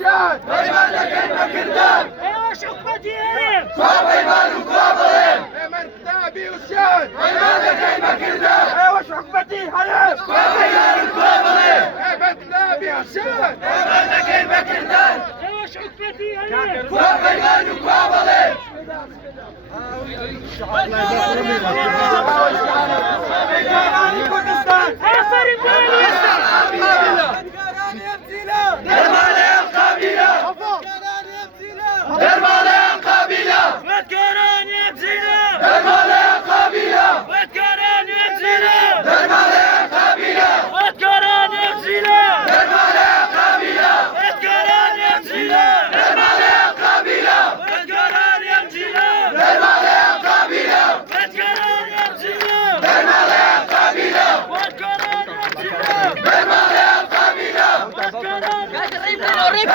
والشان ويمالك المكردان ايوه شقتي ايه ويمالك وابلين من كتابي والشان ويمالك المكردان ايوه شقتي حلف ويمالك وابلين من كتابي والشان ويمالك المكردان ايوه شقتي ايه ويمالك وابلين درمانه القبيله درمانه القبيله وتكران يبزينا درمانه القبيله وتكران يبزينا درمانه القبيله وتكران يبزينا درمانه القبيله وتكران يبزينا درمانه القبيله وتكران يبزينا درمانه القبيله وتكران يبزينا درمانه القبيله وتكران يبزينا درمانه القبيله وتكران Rip